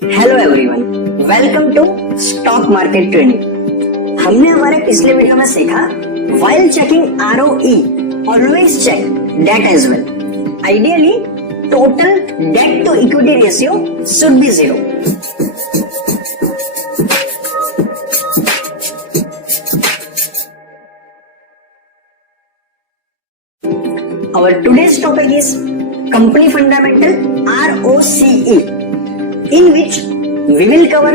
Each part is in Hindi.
Hello everyone, welcome to stock market training. हमने हमारे पिछले वीडियो में सीखा while checking ROE always check debt as well. Ideally total debt to equity ratio should be 0। Our today's topic is company fundamental ROCE, in which we will cover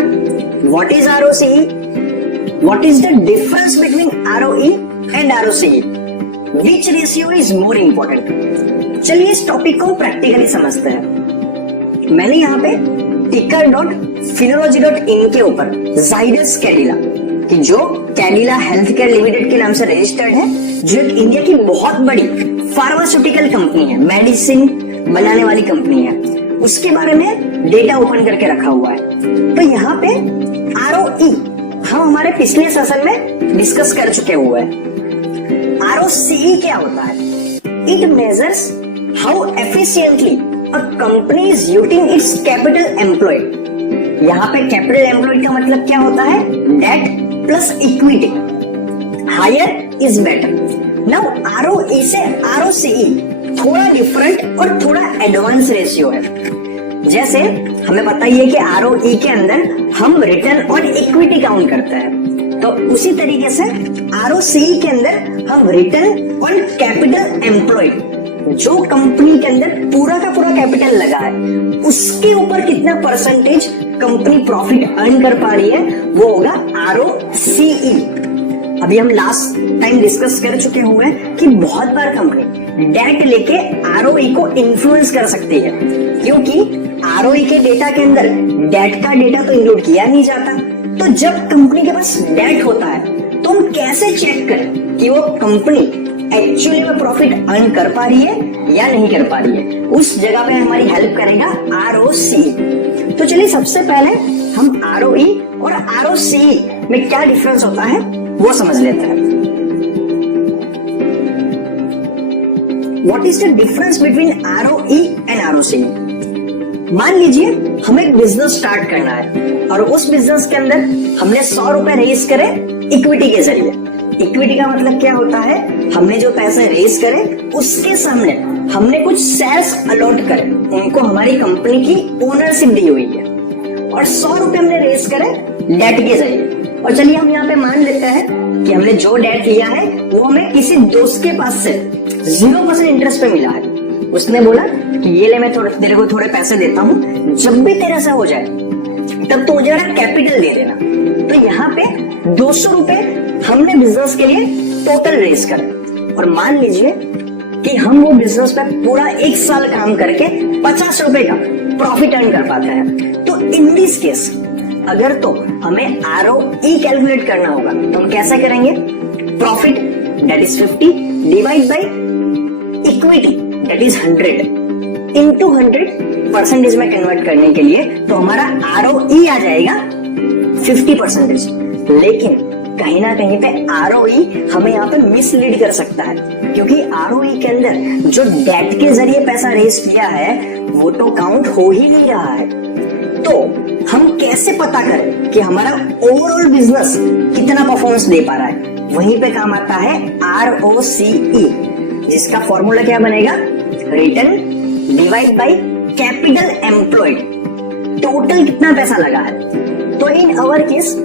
what is ROCE, what is the difference between ROE and ROCE, which ratio is more important। चलिए इस टॉपिक को प्रैक्टिकली समझते हैं। मैंने यहाँ पे ticker.finology.in के ऊपर जाइडस कैडिला कि जो कैडिला हेल्थ केयर लिमिटेड के नाम से रजिस्टर्ड है, जो एक इंडिया की बहुत बड़ी फार्मास्यूटिकल कंपनी है, मेडिसिन बनाने वाली कंपनी है, उसके बारे में डेटा ओपन करके रखा हुआ है। तो यहाँ पे ROE हम हमारे पिछले सेशन में डिस्कस कर चुके हुए हैं। ROCE क्या होता है? It measures how efficiently a company is using its capital employed. यहाँ पे कैपिटल एम्प्लॉयड का मतलब क्या होता है? Debt plus equity. Higher is better. Now ROE से ROCE थोड़ा डिफरेंट और थोड़ा एडवांस रेशियो है। जैसे हमें पता ही है कि ROE के अंदर हम रिटर्न ऑन इक्विटी काउंट करते हैं, तो उसी तरीके से ROCE के अंदर हम रिटर्न ऑन कैपिटल एम्प्लॉयड, जो कंपनी के अंदर पूरा का पूरा कैपिटल लगा है, उसके ऊपर कितना परसेंटेज कंपनी प्रॉफिट अर्न कर पा रही है, वो होगा ROCE। अभी हम लास्ट टाइम डिस्कस कर चुके हुए हैं कि बहुत बार कंपनी डेट लेके ROE को इन्फ्लुएंस कर सकती है, क्योंकि ROE के डेटा के अंदर डेट का डेटा तो इंक्लूड किया नहीं जाता। तो जब कंपनी के पास डेट होता है तो हम कैसे चेक करें कि वो कंपनी एक्चुअली में प्रॉफिट अर्न कर पा रही है या नहीं कर पा रही है? उस जगह पे हमारी हेल्प करेगा ROCE। तो चलिए सबसे पहले हम ROE और ROCE में क्या डिफरेंस होता है वो समझ लेते हैं। What is the difference between ROE and ROCE? मान लीजिए हमें एक बिजनेस स्टार्ट करना है और उस बिजनेस के अंदर हमने 100 रुपए रेज करे इक्विटी के जरिए। इक्विटी का मतलब क्या होता है? हमने जो पैसे रेज करे उसके सामने हमने कुछ शेयर्स अलॉट करे, उनको हमारी कंपनी की ओनरशिप दी हुई है, और 100 रुपए हमने रेज करे डेट के जरिए। और चलिए हम यहाँ पे मान लेते हैं कि हमने जो डेट लिया है वो हमें किसी दोस्त के पास से 0% इंटरेस्ट पे मिला है। उसने बोला कि ये ले, मैं तेरे को थोड़े पैसे देता हूँ, जब भी तेरे से हो जाए तब तो मुझे कैपिटल दे देना। तो यहाँ पे 200 रुपए हमने बिजनेस के लिए टोटल रेज करे, और मान लीजिए कि हम वो बिजनेस पे पूरा 1 साल काम करके 50 रुपए का प्रॉफिट अर्न कर पाते हैं। तो इन दिस केस अगर तो हमें ROE कैलकुलेट करना होगा तो हम कैसे करेंगे? Profit that is 50 divide by equity that is 100 into 100 percentage में कन्वर्ट करने के लिए तो हमारा ROE आ जाएगा 50%। लेकिन कहीं ना कहीं पे ROE हमें यहाँ पे मिसलीड कर सकता है, क्योंकि ROE के अंदर जो डेट के जरिए पैसा रेज किया है वो तो काउंट हो ही नहीं रहा है। तो हम कैसे पता करें कि हमारा ओवरऑल बिजनेस कितना परफॉर्मेंस दे पा रहा है? वहीं पे काम आता है ROCE, जिसका फॉर्मूला क्या बनेगा? Return divide by capital employed, total कितना पैसा लगा है। तो इन अवर केस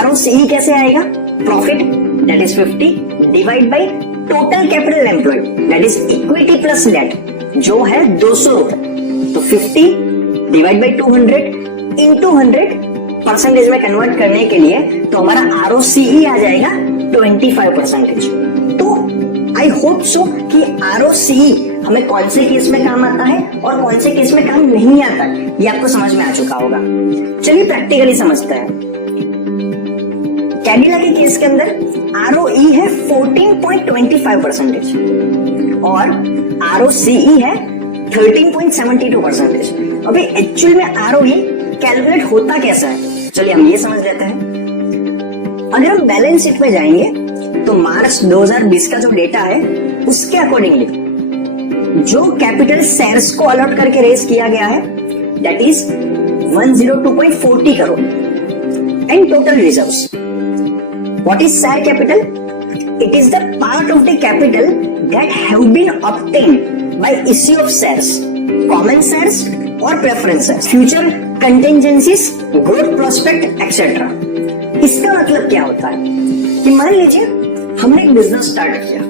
ROCE कैसे आएगा? Profit that is 50 divide by total capital employed that is equity plus debt, जो है 200 रुपए। तो 50 डिवाइड बाय 200 इंटू 100 परसेंटेज में कन्वर्ट करने के लिए तो हमारा ROCE आ जाएगा 25%। तो आई होप सो कि ROCE हमें कौन से केस में काम आता है और कौन से केस में काम नहीं आता है ये आपको समझ में आ चुका होगा। चलिए प्रैक्टिकली समझते हैं। कैडिला के केस के अंदर ROE है 14.25% और ROCE है 13.72%। अभी एक्चुअल में ROE कैलकुलेट होता कैसा है, चलिए हम ये समझ लेते हैं। अगर हम बैलेंस शीट में जाएंगे तो मार्च 2020 का जो डेटा है उसके अकॉर्डिंगली जो कैपिटल शेयर्स को अलॉट करके रेज किया गया है that is 102.40 crore. And total reserves. What is share capital? It is the part of the capital that have been obtained by issue of shares, common shares or preference shares, future contingencies, growth prospect etc. इसका मतलब क्या होता है कि मान लीजिए हमने एक बिजनेस स्टार्ट किया,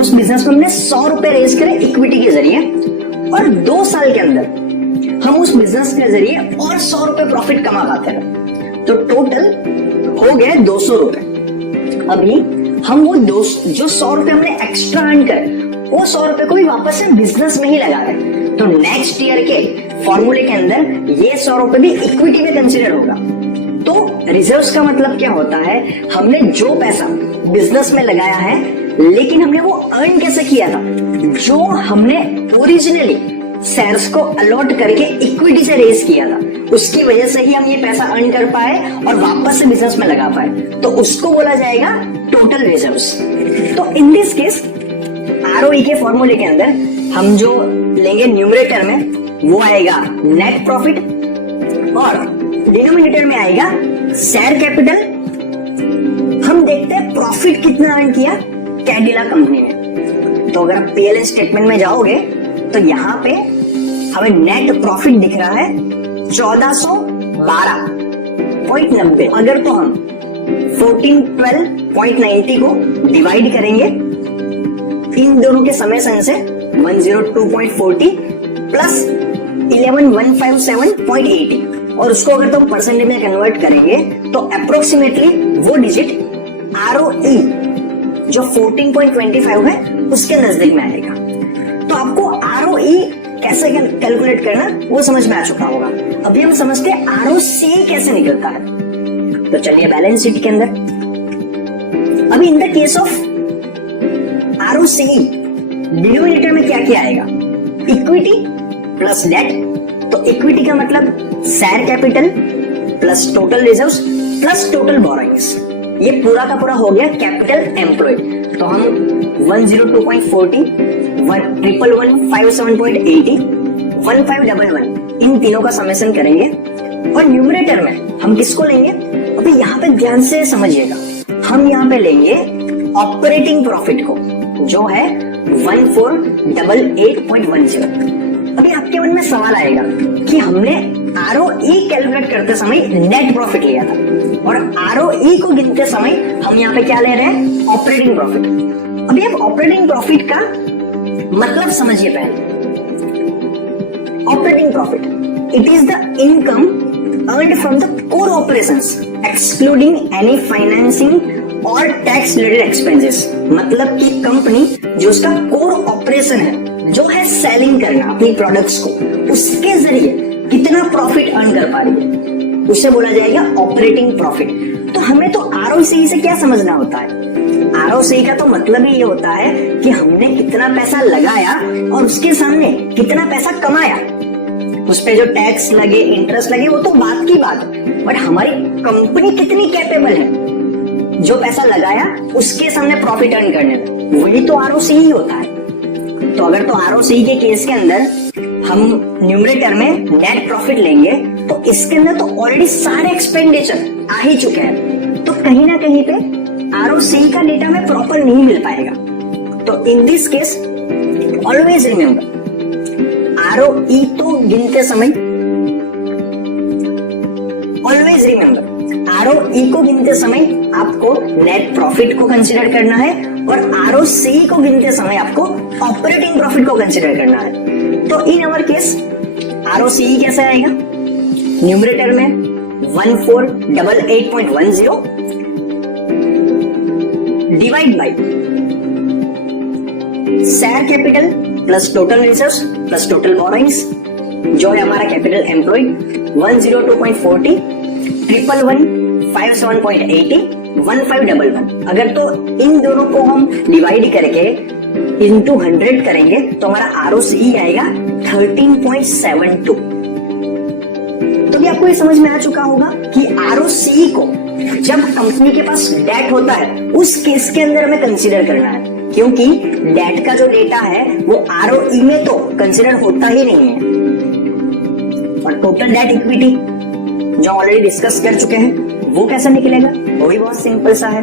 उस बिजनेस में हमने 100 रुपए रेज करे इक्विटी के जरिए और 2 साल के अंदर हम उस बिजनेस के जरिए और 100 रुपए प्रॉफिट कमा पाते हैं, तो टोटल हो गए 200 रुपए। अभी हम वो जो 100 रुपए हमने एक्स्ट्रा अर्न करे वो 100 रुपए को भी वापस से बिजनेस में ही लगा रहे, तो नेक्स्ट ईयर के फॉर्मूले के अंदर ये 100 रुपए भी इक्विटी में कंसिडर होगा। तो रिजर्व्स का मतलब क्या होता है, हमने जो पैसा बिजनेस में लगाया है लेकिन हमने वो अर्न कैसे किया था, जो हमने ओरिजिनली शेयर्स को अलॉट करके इक्विटी से रेज किया था, उसकी वजह से ही हम ये पैसा अर्न कर पाए और वापस से बिजनेस में लगा पाए, तो उसको बोला जाएगा टोटल रिजर्व्स। तो इन दिस केस आरओई के फॉर्मूले के अंदर हम जो लेंगे न्यूमरेटर में वो आएगा नेट प्रॉफिट और डिनोमिनेटर में आएगा शेयर कैपिटल। हम देखते हैं प्रॉफिट कितना अर्न किया कैडिला कंपनी ने, तो अगर आप पीएल स्टेटमेंट में जाओगे तो यहाँ पे हमें नेट प्रॉफिट दिख रहा है 1412.90। अगर तो हम 1412.90 को डिवाइड करेंगे इन दोनों के समेशन से 102.40 प्लस 11157.80 और उसको अगर तुम परसेंटेज में कन्वर्ट करेंगे तो अप्रोक्सीमेटली वो डिजिट आरओई जो 14.25 है उसके नजदीक में आएगा। तो आपको आरओई कैसे कैलकुलेट करना वो समझ में आ चुका होगा। अभी हम समझते हैं आरओसी कैसे निकलता है। तो चलिए बैलेंस शीट के अंदर, अभी in the case of ROC denominator में क्या क्या आएगा, इक्विटी प्लस डेट। तो इक्विटी का मतलब share capital plus total reserves plus total borrowings, ये पूरा का पूरा हो गया कैपिटल एम्प्लॉयड। तो हम 102.40, 11157.80, 1511 इन तीनों का समेशन करेंगे और न्यूमरेटर में हम किसको लेंगे, अभी यहाँ पे ध्यान से समझिएगा, हम यहाँ पे लेंगे ऑपरेटिंग प्रॉफिट को जो है 1488.10। अभी आपके मन में सवाल आएगा कि हमने आरओई कैलकुलेट करते समय नेट प्रॉफिट लिया था और आरओई को गिनते समय हम यहाँ पे क्या ले रहे हैं, ऑपरेटिंग प्रॉफिट। अभी आप ऑपरेटिंग प्रॉफिट का मतलब समझिए पहले। Operating profit it is the income earned from the core operations excluding any financing और टैक्स रिलेटेड एक्सपेंसेस। मतलब कि कंपनी जो उसका कोर ऑपरेशन है, जो है सेलिंग करना अपनी प्रोडक्ट्स को, उसके जरिए कितना प्रॉफिट अर्न कर पा रही है उसे बोला जाएगा ऑपरेटिंग प्रॉफिट। तो हमें तो आरओसी से क्या समझना होता है, आरओसी का तो मतलब ही ये होता है कि हमने कितना पैसा लगाया और उसके सामने कितना पैसा कमाया। उस पे जो टैक्स लगे, इंटरेस्ट लगे, वो तो बात की बात, बट हमारी कंपनी कितनी कैपेबल है जो पैसा लगाया उसके सामने प्रॉफिट अर्न करने में, वही तो आरओसी ही होता है। तो अगर तो आरओसी के केस के अंदर हम न्यूमरेटर में नेट प्रॉफिट लेंगे तो इसके अंदर तो ऑलरेडी सारे एक्सपेंडिचर आ ही चुके हैं, तो कहीं ना कहीं पे आरओसी का डेटा में प्रॉपर नहीं मिल पाएगा। तो in this case always remember, ROE तो गिनते समय, ऑलवेज रिमेंबर आरओई को गिनते समय आपको नेट प्रॉफिट को कंसीडर करना है और आरओसी को गिनते समय आपको ऑपरेटिंग प्रॉफिट को कंसीडर करना है। तो इन अवर केस आरओसी कैसे आएगा, न्यूमरेटर में 1488.10 divide by share capital plus total reserves plus total borrowings जो है हमारा कैपिटल एम्प्लॉयड 102.40, 11157.80, 1511। अगर तो इन दोनों को हम डिवाइड करके इंटू 100 करेंगे तो हमारा आरओसी आएगा 13.72। तो भी आपको ये समझ में आ चुका होगा कि आरओसी को जब कंपनी के पास डेट होता है उस केस के अंदर हमें कंसीडर करना है, क्योंकि डेट का जो डेटा है वो आरओई में तो कंसीडर होता ही नहीं है। और टोटल डेट इक्विटी जो ऑलरेडी डिस्कस कर चुके हैं वो कैसा निकलेगा, वो भी बहुत सिंपल सा है।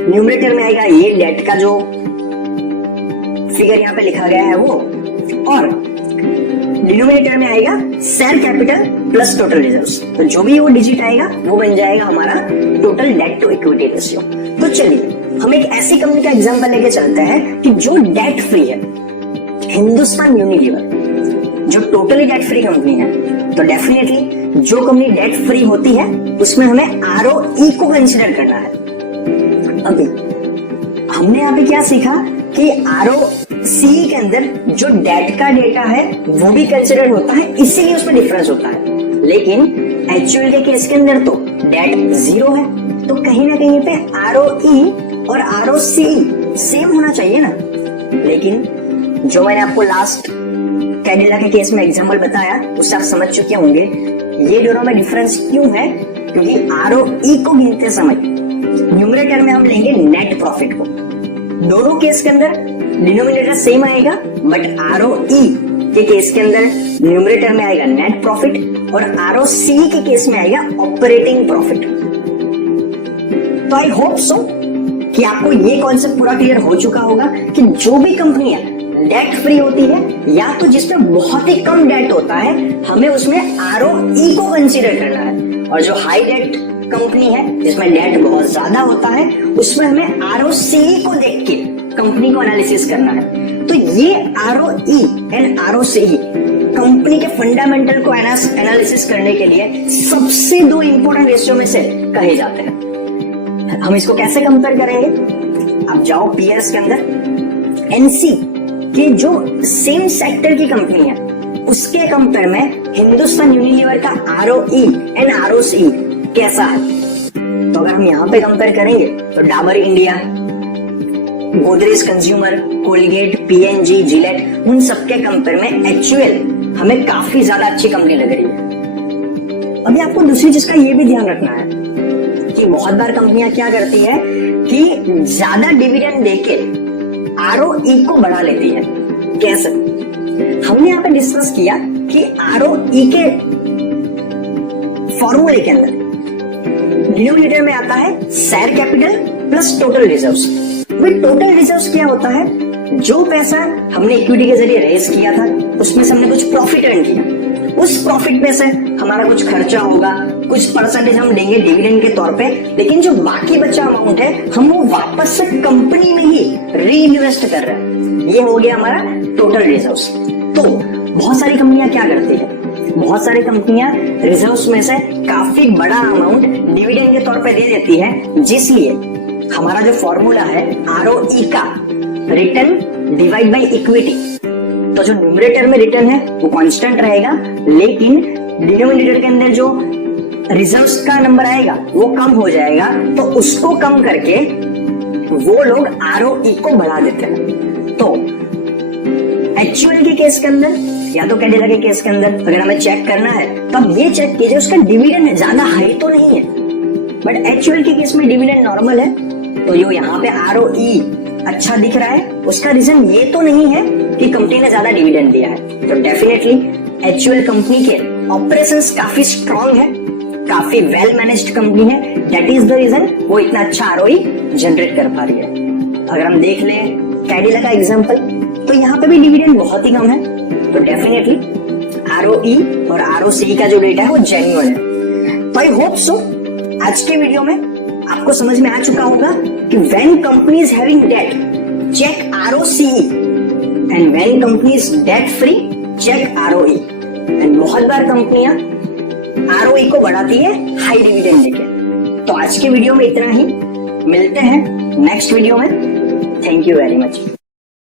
न्यूमरेटर में आएगा ये डेट का जो फिगर यहाँ पे लिखा गया है वो, और डिनोमिनेटर में आएगा share capital plus total reserves. तो जो भी वो डिजिट आएगा वो बन जाएगा हमारा total debt to equity ratio. तो चलिए हम एक ऐसी कंपनी का एग्जांपल लेके चलते हैं कि जो डेट फ्री है, हिंदुस्तान यूनिलीवर जो टोटली डेट फ्री कंपनी है। तो डेफिनेटली जो कंपनी डेट फ्री होती है उसमें हमें ROE को कंसिडर करना है। अभी हमने यहाँ पे क्या सीखा कि ROCE के अंदर जो डेट का डेटा है वो भी कंसिडर होता है, इसीलिए उसमें डिफरेंस होता है। लेकिन एक्चुअल के केस के अंदर तो डेट 0 है, तो कहीं ना कहीं पे ROE और ROCE सेम होना चाहिए ना। लेकिन जो मैंने आपको लास्ट कैडिला के केस में एग्जांपल बताया उससे आप समझ चुके होंगे ये दोनों में डिफरेंस क्यों है, क्योंकि ROE को गिनते समय न्यूमरेटर में हम लेंगे नेट प्रॉफिट को। दोनों केस के अंदर डिनोमिनेटर सेम आएगा, बट ROE के केस के अंदर न्यूमरेटर में आएगा नेट प्रॉफिट और ROCE के केस में आएगा ऑपरेटिंग प्रॉफिट। तो आई होप सो कि आपको ये कॉन्सेप्ट पूरा क्लियर हो चुका होगा कि जो भी कंपनियां डेट फ्री होती है या तो जिसमें बहुत ही कम डेट होता है हमें उसमें ROE को कंसीडर करना है, और जो हाई डेट कंपनी है जिसमें डेट बहुत ज्यादा होता है उसमें हमें ROCE को देख के कंपनी को एनालिसिस करना है। तो ये ROE एंड ROCE कंपनी के फंडामेंटल को एनालिसिस करने के लिए सबसे दो इंपॉर्टेंट रेशियो में से कहे जाते हैं। हम इसको कैसे कंपेयर करेंगे, आप जाओ पीएस के अंदर एनसी के जो सेम सेक्टर की कंपनी है उसके कंपेयर में हिंदुस्तान यूनिलीवर का ROE एंड ROCE कैसा है। तो अगर हम यहाँ पे कंपेयर करेंगे तो Dabur India, Godrej consumer, Colgate, PNG, Gillette, उन सबके कंपेयर में एक्चुअल हमें काफी ज्यादा अच्छी कंपनी लग रही है। अभी आपको दूसरी चीज का ये भी ध्यान रखना है कि बहुत बार कंपनियां क्या करती है कि ज्यादा डिविडेंड देके ROE को बढ़ा लेती है। कैसे? हमने यहाँ पे डिस्कस किया कि ROE के फॉर्मूले के अंदर डिनोमिनेटर में आता है share capital plus total reserves. Total reserves क्या होता है, जो पैसा हमने इक्विटी के जरिए रेज किया था उसमें से हमने कुछ प्रॉफिट अर्न किया, उस प्रॉफिट में से हमारा कुछ खर्चा होगा, कुछ परसेंटेज हम देंगे डिविडेंड के तौर पे, लेकिन जो बाकी बचा अमाउंट है हम वो वापस से कंपनी में ही री इन्वेस्ट कर रहे हैं। ये हो गया हमारा टोटल रिजर्व्स। तो बहुत सारी कंपनियां क्या करती है, बहुत सारी कंपनियां रिजर्व्स में से काफी बड़ा अमाउंट डिविडेंड के तौर पे दे देती है, जिसलिए हमारा जो फॉर्मूला है ROE का रिटर्न डिवाइड बाय इक्विटी, तो जो न्यूमरेटर में रिटर्न है वो कांस्टेंट रहेगा, लेकिन डिनोमिनेटर के अंदर जो रिजर्व्स का नंबर आएगा वो कम हो जाएगा। तो उसको कम करके वो लोग ROE को बढ़ा देते हैं। तो एक्चुअल के केस के अंदर या तो कैडिला के केस के अंदर अगर हमें चेक करना है तो हम ये चेक कीजिए उसका डिविडेंड ज्यादा हाई तो नहीं है, बट एक्चुअल के केस में डिविडेंड नॉर्मल है। तो जो यहाँ पे ROE अच्छा दिख रहा है उसका रीजन ये तो नहीं है कि कंपनी ने ज्यादा डिविडेंड दिया है। तो डेफिनेटली एक्चुअल कंपनी के ऑपरेशंस काफी स्ट्रांग है, काफी वेल मैनेज्ड कंपनी है, दैट इज द रीजन वो इतना अच्छा ROE जनरेट कर पा रही है। अगर हम देख लें कैडिला का एग्जांपल तो यहाँ पे भी डिविडेंड बहुत ही कम है, तो डेफिनेटली ROE और ROCE का जो डेटा है वो जेन्युइन है। तो आई होप सो आज के वीडियो में आपको समझ में आ चुका होगा कि when company is having debt check ROCE and when company is debt free check ROE। And बहुत बार कंपनियां ROE को बढ़ाती है हाई डिविडेंड देके। तो आज के वीडियो में इतना ही, मिलते हैं नेक्स्ट वीडियो में। Thank you very much.